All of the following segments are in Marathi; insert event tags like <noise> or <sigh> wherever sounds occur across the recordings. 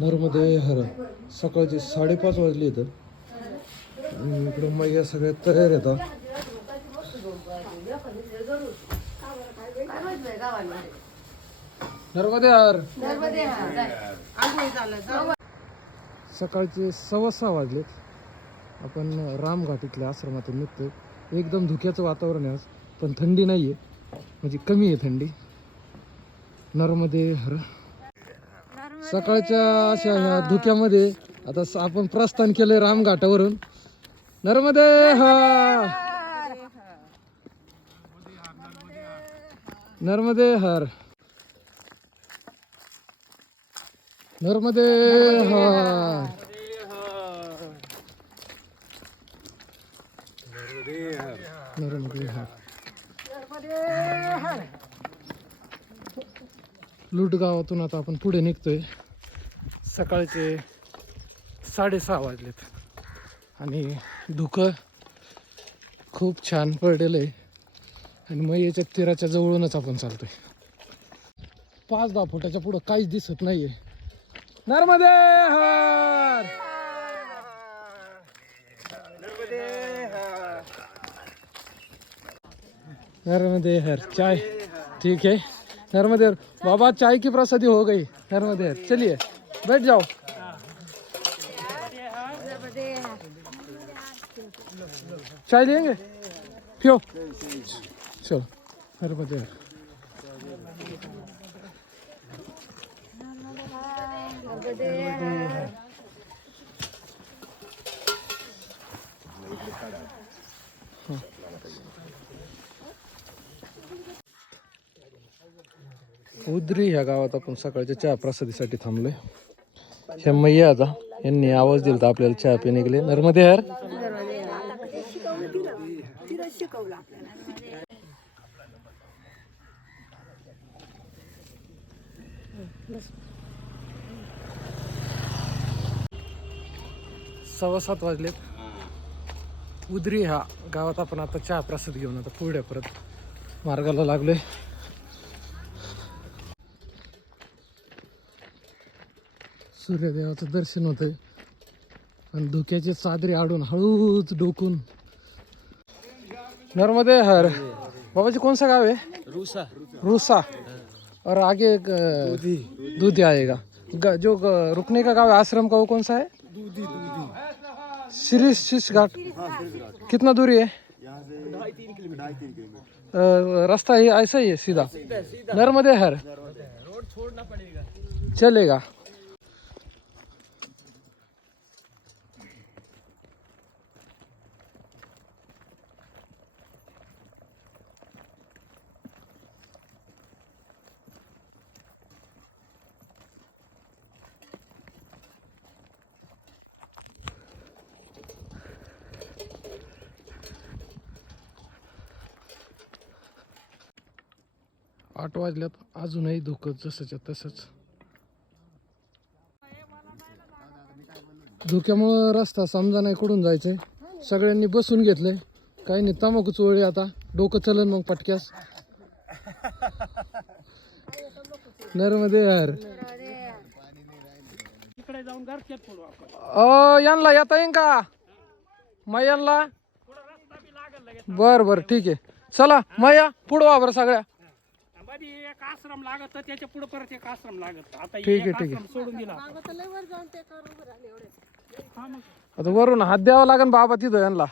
नरमध्ये हर सकाळचे साडेपाच वाजले इथं. आणि इकडं मैया सगळ्या तयार येतात नर्मदे हर. सकाळचे सव्वा सहा वाजलेत. आपण रामघाट इथल्या आश्रमातून निघतोय. एकदम धुक्याचं वातावरण आहे आज पण थंडी नाही आहे म्हणजे कमी आहे थंडी. नर्मदे हर. सकाळच्या अशा ह्या धुक्यामध्ये आता स- आपण प्रस्थान केलंय रामघाटावरून. नर्मदे हा. नर्मदे हर. नर्मदे हर नर्मदे हर लूट गावातून आता आपण पुढे निघतोय. सकाळचे साडेसहा वाजलेत. आणि धुकं खूप छान पडलेलं आहे. आणि मग याच्या तीराच्या जवळूनच आपण चालतोय. पाच दहा फुटाच्या पुढं काहीच दिसत नाहीये. नर्मदे हर! नर्मदे हर चाय. ठीक है नर्मदे हर. बाबा चाय की प्रसादी हो गई. नर्मदे हर. चलिए. बैठ जाओ। चाय लेंगे? पियो। चलो नर्मदे हर उद्री ह्या गावात आपण सकाळच्या चहा प्रसादीसाठी थांबलोय. शमय्या मैया आता. यांनी आवाज दिला होता आपल्याला चहा पिणे गेले नर्मदे हर. सव्वा सात वाजलेत उदरी ह्या गावात आपण आता चहा प्रसाद घेऊन आता पुढे परत मार्गाला लागलोय. सूर्यदेवाचं दर्शन होतंय. आणि धुक्याचे चादरी आडून हळूच डोकून. नर्मदे हर. बाबाजी कौन सा गाव है रूसा. रूसा. और आगे दूधी. आएगा. ग- जो रुकने का गाँव है आश्रम का वो कौन सा है? दूधी दूधी. श्री शीश घाट. कितना दूरी है? रास्ता ही ऐसा ही है सीधा. नर्मदे हर. रोड छोड़ना पड़ेगा चलेगा. आठ वाजल्यात अजूनही धुकं जसंच्या तसंच. धुक्यामुळं रस्ता समजा नाही कुठून जायचंय. सगळ्यांनी बसून घेतलंय. काही नाही तमाखू चोळी आता. डोकं चलन मग पटक्यास. नर्मदे यार इकडे जाऊन अ यांना येता येईन का? मयांना बर बर ठीक आहे. चला मया पुढं बरं सगळ्या. मध्ये एक आश्रम लागत तर त्याच्या पुढे परत एक आश्रम लागत. आता ठीक आहे, एक ठीक आहे. आश्रम सोडून दिला. हा मग. आता वरून हात द्यावा लागेल बाबा तिथं यांना.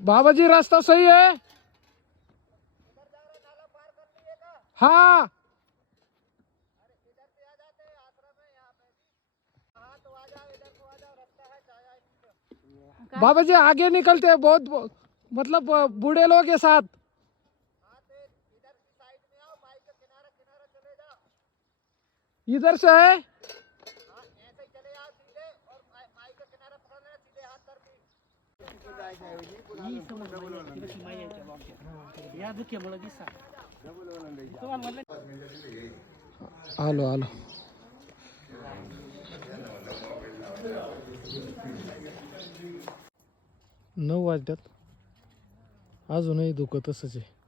बाबाजी, रास्ता सही है? हाँ। बाबा जी आगे निकलते हैं बहुत- मतलब बूढ़े लोग के साथ। इधर से है? ही समज नाही, बाबतीत. या दुःख्यामुळे दिसा तुम्हाला म्हणलं आलो आलो नऊ वाजल्यात अजूनही धुकं तसंच आहे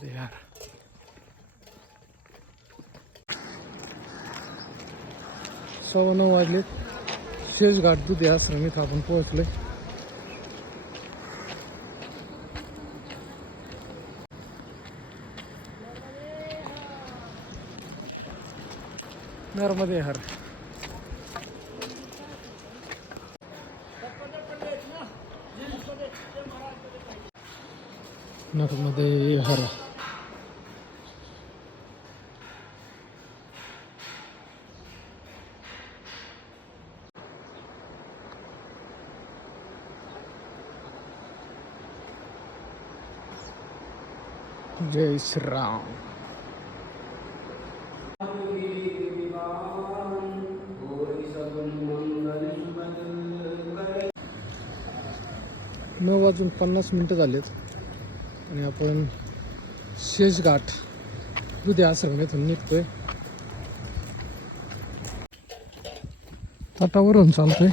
घरमध्ये यार सव्वा नऊ वाजले शेषघाट दुधी आश्रम इथं आपण पोहोचलोय नर्मदे हर नर्मदे हर जय श्रीराम. नऊ वाजून पन्नास मिनटं झालेत. आणि आपण शेषघाट दुधे आश्रम निघतोय. तटावरून चालतोय.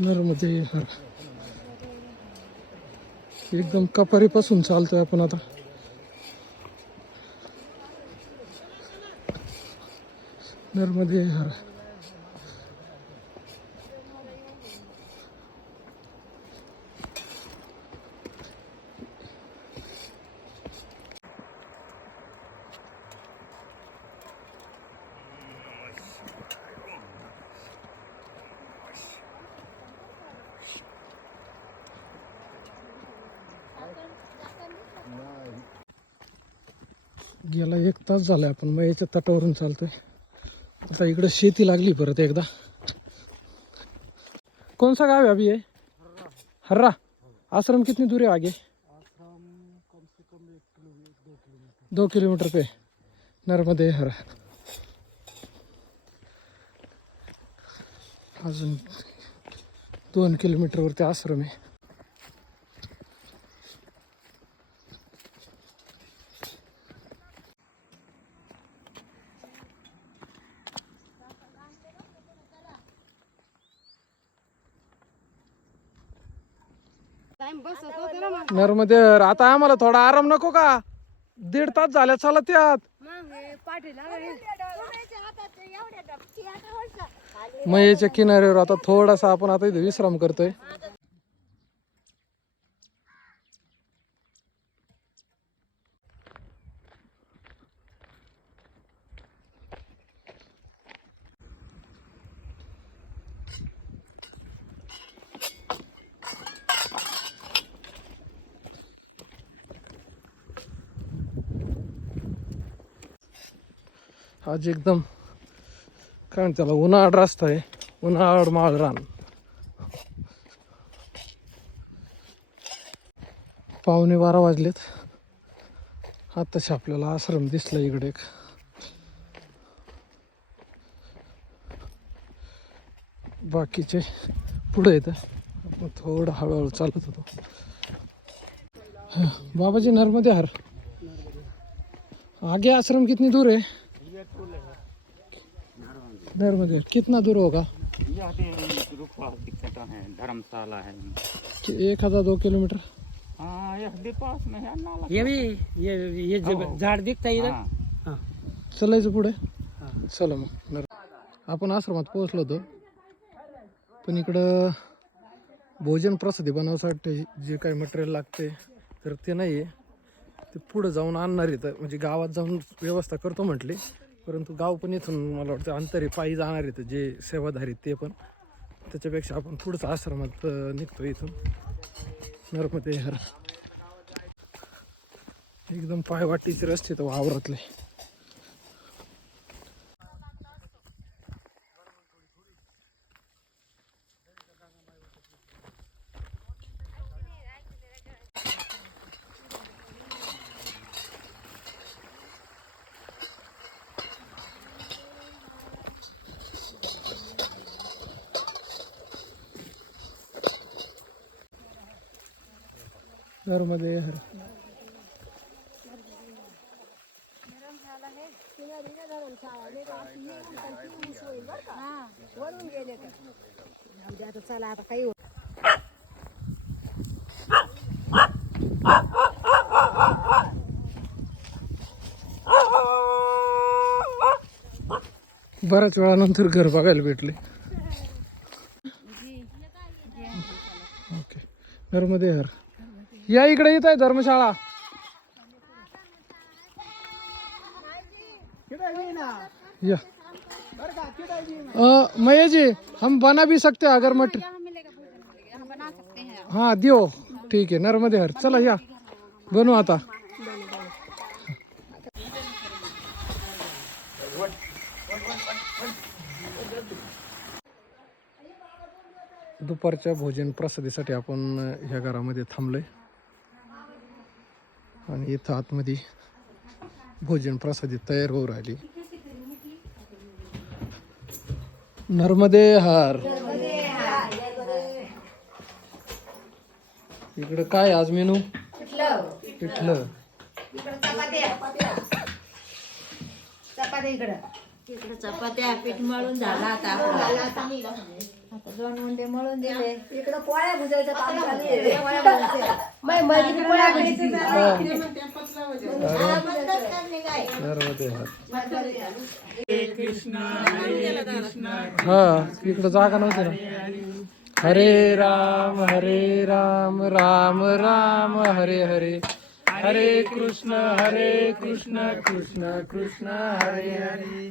नर्मदे हर एकदम कपारीपासून चालतोय आपण आता. नर्मदे हर गेला एक तास झाला आपण. मग याच्या तटावरून चालतोय. आता इकडं शेती लागली परत एकदा. कोणसा गाव आहे अभी ये हर्रा. आश्रम कितनी दूर आहे आगे? दो किलोमीटर पे. नर्मदे हरा अजून दोन किलोमीटरवरती आश्रम आहे टाइम बसत होते ना मग नर्मदे आता आम्हाला थोडा आराम नको का? दीड तास झाल्या चला त्यात. मग मयेच्या किनाऱ्यावर आता थोडासा आपण आता इथे विश्राम करतोय. आज एकदम काय त्याला उन्हाळ रस्ता आहे. उन्हाळ माळ रान. पावणे बारा वाजलेत. आताशी आपल्याला आश्रम दिसला इकडे एक. बाकीचे पुढे येतं आपण थोडं हळूहळू चालत होतो. बाबाजी नर्मदे हर. आगे आश्रम कितनी दूर आहे? नर्मदे कितना दूर होगा? यह है धर्मशाला है। कि एक हजार दो किलोमीटर? हाँ यह भी पास में है नाला ये भी ये ये झाड दिखता है इधर? हाँ, चालायचं पुढे. चला मग नर- आपण आश्रमात पोहोचलो होतो. पण इकडं भोजन प्रसादी बनवण्यासाठी जे काही मटेरियल लागते तर ते नाही आहे ते पुढं जाऊन आणणार आहेत. म्हणजे गावात जाऊन व्यवस्था करतो म्हटले. परंतु गाव पण इथून मला वाटतं अंतरी पायी जाणार आहेत जे सेवाधारी ते पण. त्याच्यापेक्षा आपण पुढचं आश्रमात निघतो इथून. नर्मदे हर. एकदम पाय वाटीचे रस्ते तर वावरातले. नर्मदे हर चला आता काही बऱ्याच वेळानंतर घर बघायला भेटले. <laughs> ओके. नर्मदे हर. या इकडे येत आहे धर्मशाळा. या. मैया जी हम बना भी सकते हैं अगर मट हाँ दियो. ठीक है नर्मदे हर. चला या. बनू आता. दुपारच्या भोजन प्रसादीसाठी आपण ह्या घरामध्ये थांबलोय. आणि इथं आतमध्ये भोजन प्रसादी तयार होऊ राहिली. नर्मदे हार. इकडं काय आज मेनू? पिठलं चपात्या. इकडं. इकडे चपात्या पीठ मळून झाला आता आपला. आता. दोन मुंडे मळून दिले. इकडं पोळ्या भुजायचं काम चालू आहे. पोळ्या पोळ्या भुजायची. हा इकडं जागा नव्हती ना? हरे राम हरे राम राम राम हरे हरे. हरे कृष्ण हरे कृष्ण कृष्ण कृष्ण हरे हरे.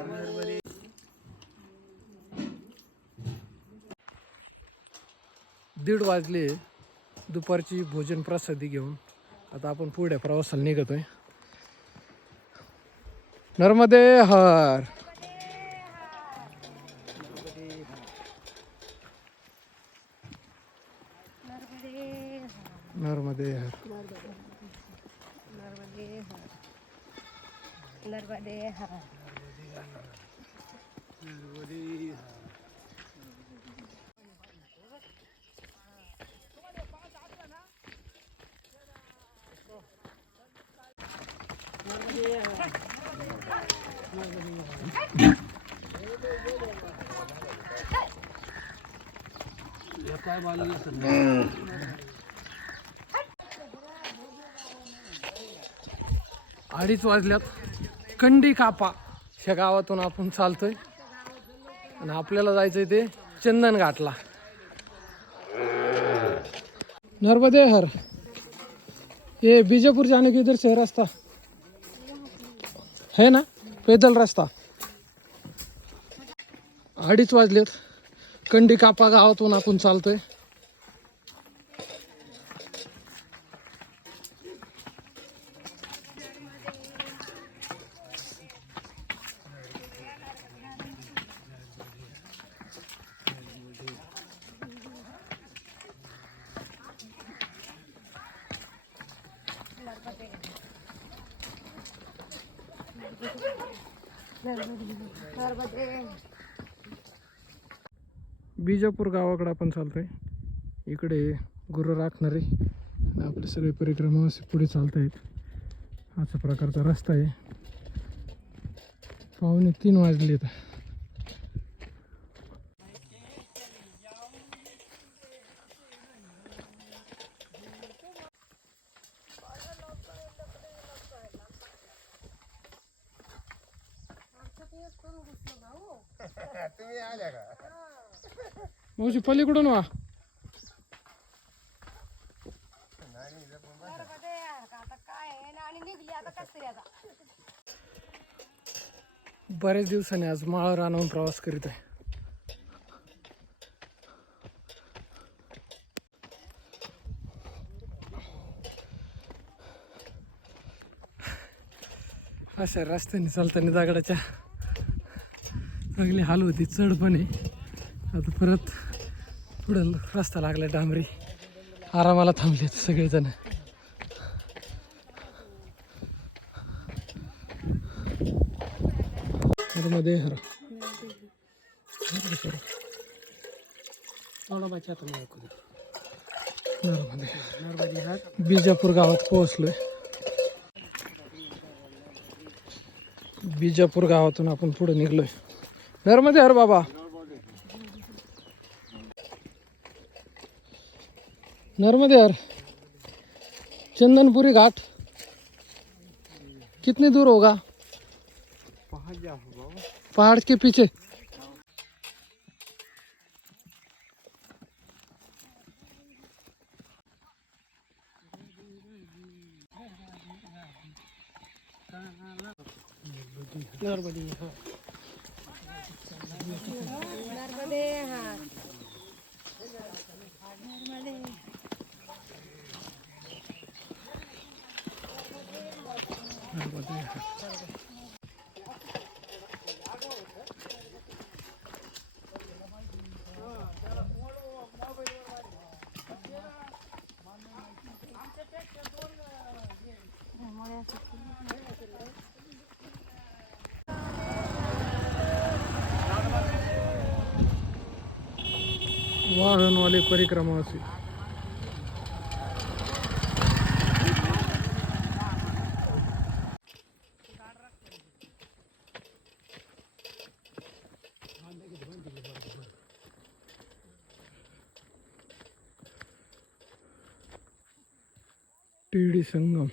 दीड वाजले दुपारची भोजन प्रसादी घेऊन आता आपण पुढे प्रवासाला निघतोय. नर्मदे हर. नर्मदे हर. नर्मदे हर. अडीच वाजल्यात. कंडी कापा ह्या गावातून आपण चालतोय. आणि आपल्याला जायचंय ते चंदन घाटला नर्मदे हर ये बीजापूर जाने के इधर से रास्ता हे ना? पैदल रस्ता. अडीच वाजलेत. कंडी कापा गावातून आपण चालतोय. बीजापूर गावाकडे आपण चालतोय. इकडे गुरु राखणारे आपले सगळे परिक्रमा पुढे चालत आहेत अशा प्रकारचा रस्ता आहे. पाहुणे तीन वाजले आहेत मावशी पलीकडून वा. बरेच दिवसांनी आज माळावर आणून प्रवास करीत आहे. अशा रस्त्याने चालताना दगडाच्या चांगली हाल होती चढ पण आहे. आता परत पुढं रस्ता लागला डांबरी. आरामाला थांबलेत सगळेजण. मध्ये हर. बिजापूर गावात पोहोचलोय. बिजापूर गावातून आपण पुढे निघलोय. नर्मदे हर बाबा. नर्मदे हर चंदनपुरी घाट. कितनी दूर होगा? पहाड़ के पीछे. वाहन परिक्रमा असे टीडी संगम.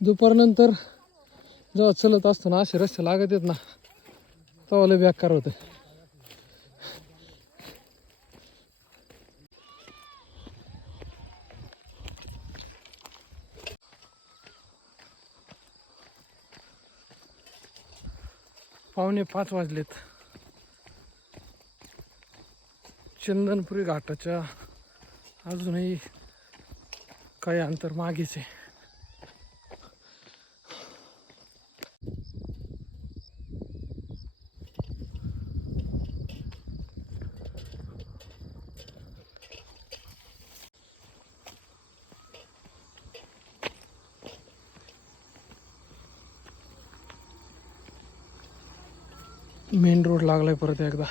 दुपारनंतर जेव्हा चलत असतो ना असे रस्ते लागत आहेत ना तेव्हा लय बेकार होतं पावणे पाच वाजलेत. चंदनपुरी घाटाच्या अजूनही काही अंतर मागेच आहे मेन रोड लागलाय परत एकदा.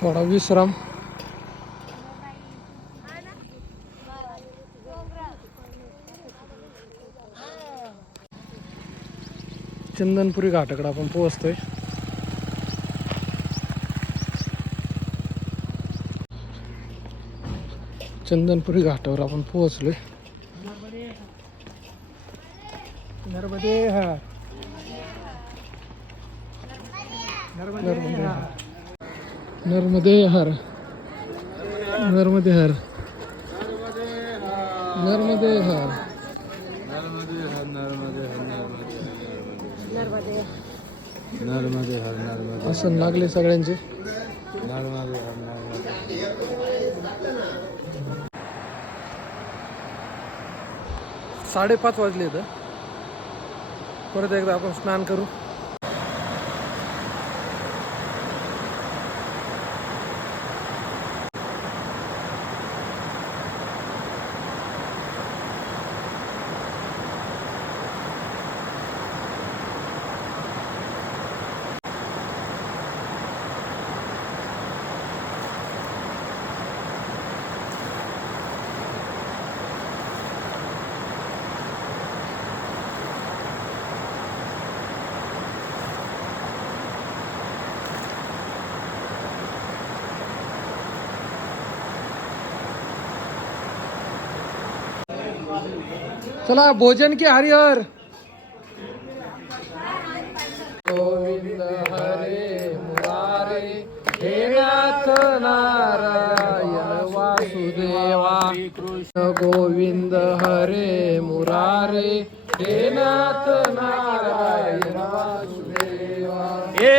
थोडा विश्राम. चंदनपुरी घाटाकडे आपण पोहोचतोय. चंदनपुरी घाटावर आपण पोहोचलोय. नर्मदे हर. नर्मदे हर. नर्मदे हर. नर्मदे हर. नर्मदे हर. नर्मदे हर नर्मदे आसन लागले सगळ्यांचे. नर्मदे हर नर्मदे साडेपाच वाजले तर परत एकदा आपण स्नान करू. चला, भोजन की हरिहर गोविंद हरे मुरारे, हे नाथ नारायण वासुदेवा। कृष्ण गोविंद हरे मुरारे, हे नाथ नारायण वासुदेवा।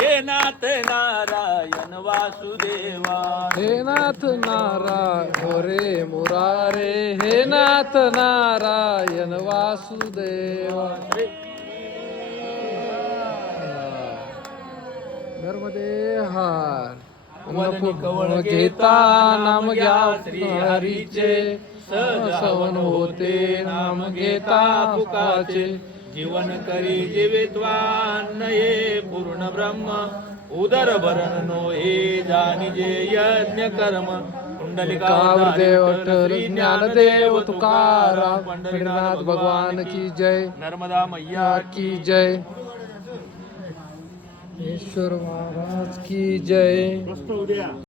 हे नाथ नारायण वासुदेवा हे नाथ नारायण हरे मुरारे हे नाथ नारायण वासुदेवा नर्मदे हार वदनी कवळ घेता नाम घ्या श्री हरीचे सवन होते नाम घेता पुकाचे जीवन करी जीवित्वान ये पूर्ण ब्रह्म. उदर भरण नो हे जानिजे यज्ञ कर्म. देव ठर ज्ञानदेव तुकाराम. पंढरीनाथ भगवान की जय. नर्मदा मैया की जय. ईश्वर महाराज की जय.